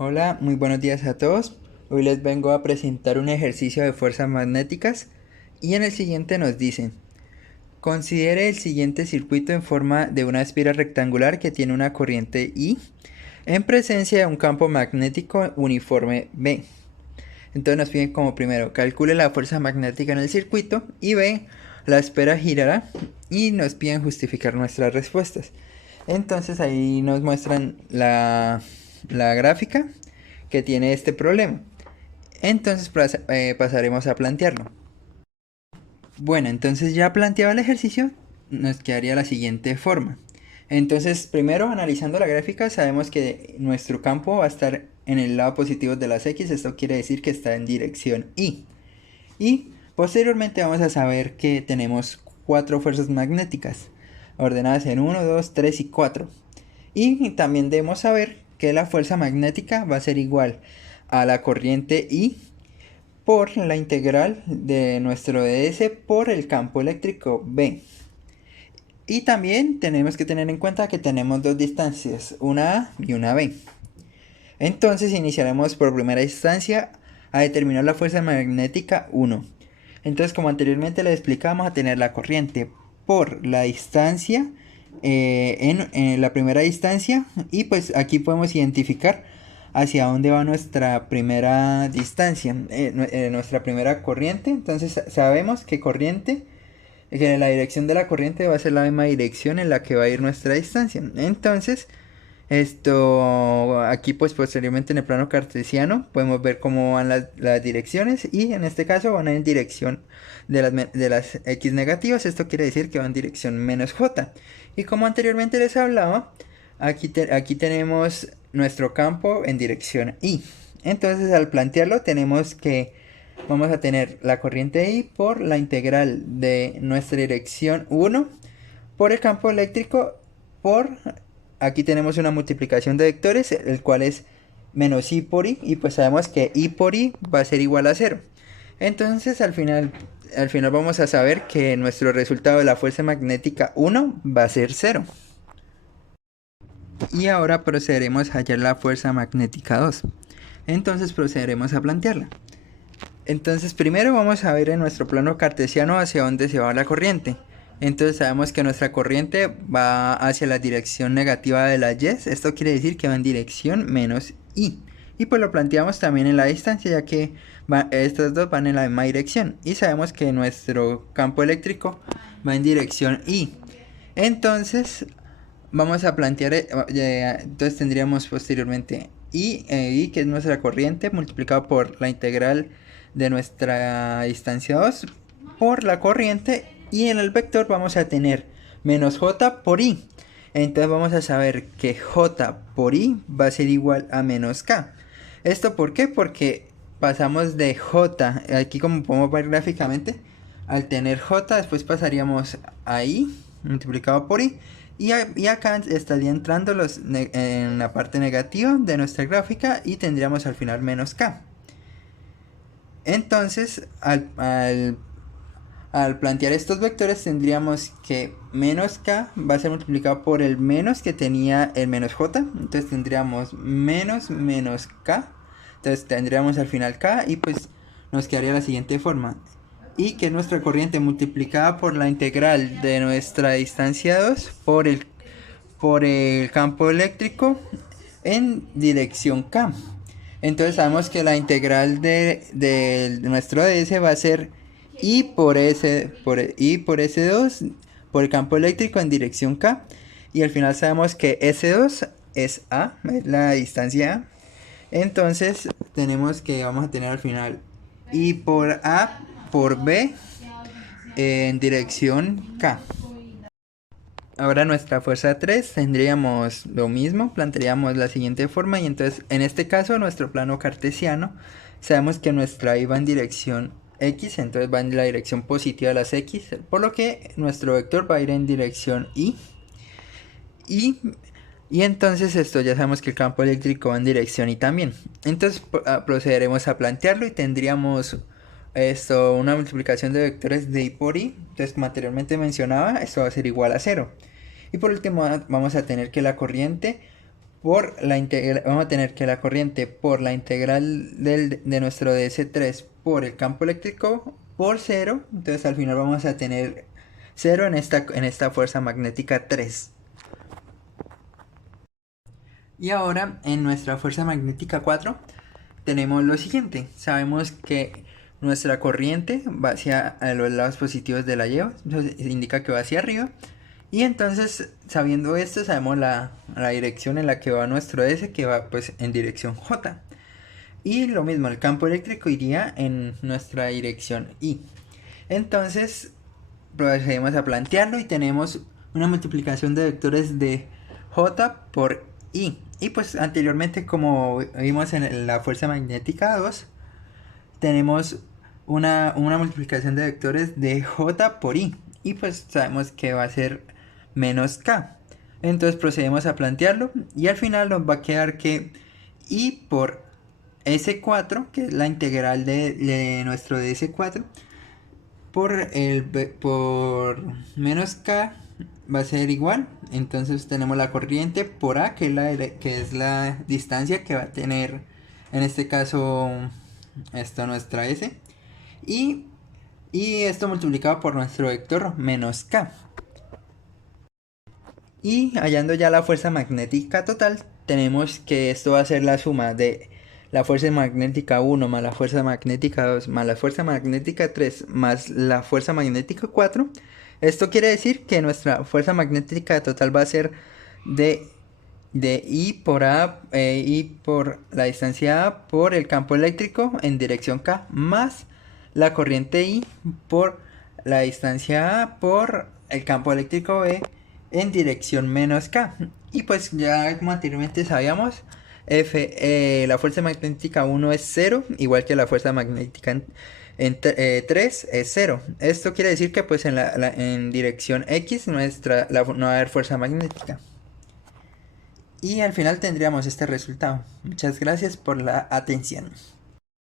Hola, muy buenos días a todos. Hoy les vengo a presentar un ejercicio de fuerzas magnéticas y en el siguiente nos dicen, considere el siguiente circuito en forma de una espiral rectangular que tiene una corriente I en presencia de un campo magnético uniforme B. Entonces nos piden como primero, calcule la fuerza magnética en el circuito y B, la esfera girará y nos piden justificar nuestras respuestas. Entonces ahí nos muestran la gráfica que tiene este problema. Entonces pasaremos a plantearlo. Bueno, entonces ya planteado el ejercicio, nos quedaría la siguiente forma. Entonces, primero analizando la gráfica, sabemos que nuestro campo va a estar en el lado positivo de las X, esto quiere decir que está en dirección Y. Y posteriormente vamos a saber que tenemos cuatro fuerzas magnéticas, ordenadas en 1, 2, 3 y 4. Y también debemos saber que la fuerza magnética va a ser igual a la corriente I por la integral de nuestro ds por el campo eléctrico B. Y también tenemos que tener en cuenta que tenemos dos distancias, una A y una B. Entonces iniciaremos por primera instancia a determinar la fuerza magnética 1. Entonces, como anteriormente les explicamos, a tener la corriente por la distancia en la primera distancia, y pues aquí podemos identificar hacia dónde va nuestra primera distancia, nuestra primera corriente. Entonces sabemos que la dirección de la corriente va a ser la misma dirección en la que va a ir nuestra distancia. Entonces esto aquí pues posteriormente en el plano cartesiano podemos ver cómo van las direcciones, y en este caso van en dirección de las x negativas. Esto quiere decir que van en dirección menos j. Y como anteriormente les hablaba, aquí tenemos nuestro campo en dirección y. Entonces al plantearlo tenemos que vamos a tener la corriente I por la integral de nuestra dirección 1 por el campo eléctrico por. Aquí tenemos una multiplicación de vectores, el cual es menos I por I, y pues sabemos que I por I va a ser igual a 0. Entonces al final vamos a saber que nuestro resultado de la fuerza magnética 1 va a ser 0. Y ahora procederemos a hallar la fuerza magnética 2. Entonces procederemos a plantearla. Entonces primero vamos a ver en nuestro plano cartesiano hacia dónde se va la corriente. Entonces sabemos que nuestra corriente va hacia la dirección negativa de la Y. Esto quiere decir que va en dirección menos I. Y pues lo planteamos también en la distancia, ya que estos dos van en la misma dirección. Y sabemos que nuestro campo eléctrico va en dirección I. Entonces vamos a plantear, entonces tendríamos posteriormente I, que es nuestra corriente, multiplicado por la integral de nuestra distancia 2 por la corriente, y en el vector vamos a tener menos j por i. Entonces vamos a saber que j por i va a ser igual a menos k. ¿Esto por qué? Porque pasamos de j, aquí como podemos ver gráficamente, al tener j después pasaríamos a i multiplicado por i, y acá estaría entrando en la parte negativa de nuestra gráfica, y tendríamos al final menos k. Entonces al plantear estos vectores tendríamos que menos k va a ser multiplicado por el menos que tenía el menos j. Entonces tendríamos menos k. Entonces tendríamos al final k, y pues nos quedaría la siguiente forma. Y que nuestra corriente multiplicada por la integral de nuestra distancia 2 por el campo eléctrico en dirección k. Entonces sabemos que la integral de nuestro ds va a ser I por S2 por el campo eléctrico en dirección K. Y al final sabemos que S2 es A, es la distancia A. Entonces vamos a tener al final I por A por B en dirección K. Ahora nuestra fuerza 3 tendríamos lo mismo, plantearíamos la siguiente forma, y entonces en este caso nuestro plano cartesiano sabemos que nuestra I va en dirección X, entonces va en la dirección positiva de las X, por lo que nuestro vector va a ir en dirección y, y entonces esto ya sabemos que el campo eléctrico va en dirección Y también. Entonces procederemos a plantearlo y tendríamos una multiplicación de vectores de I por I. Entonces, como anteriormente mencionaba, esto va a ser igual a 0. Y por último vamos a tener que la corriente vamos a tener que la corriente por la integral de nuestro DS3 por el campo eléctrico por 0. Entonces al final vamos a tener 0 en esta fuerza magnética 3. Y ahora en nuestra fuerza magnética 4 tenemos lo siguiente. Sabemos que nuestra corriente va hacia los lados positivos de la lleva. Eso indica que va hacia arriba. Y entonces, sabiendo esto, sabemos la dirección en la que va nuestro S, que va pues en dirección J. Y lo mismo, el campo eléctrico iría en nuestra dirección I. Entonces, procedemos a plantearlo y tenemos una multiplicación de vectores de J por I. Y pues anteriormente, como vimos en la fuerza magnética 2, tenemos una multiplicación de vectores de J por I. Y pues sabemos que va a ser menos K. Entonces procedemos a plantearlo y al final nos va a quedar que I por S4, que es la integral de nuestro DS4, por menos K va a ser igual. Entonces tenemos la corriente por A, que es la distancia que va a tener en este caso nuestra S, y esto multiplicado por nuestro vector menos K. Y hallando ya la fuerza magnética total, tenemos que esto va a ser la suma de la fuerza magnética 1 más la fuerza magnética 2 más la fuerza magnética 3 más la fuerza magnética 4. Esto quiere decir que nuestra fuerza magnética total va a ser de I por A, I por la distancia A por el campo eléctrico en dirección K, más la corriente I por la distancia A por el campo eléctrico B en dirección menos K. Y pues ya como anteriormente sabíamos, la fuerza magnética 1 es 0, igual que la fuerza magnética 3 es 0. Esto quiere decir que pues en dirección X no va a haber fuerza magnética. Y al final tendríamos este resultado. Muchas gracias por la atención.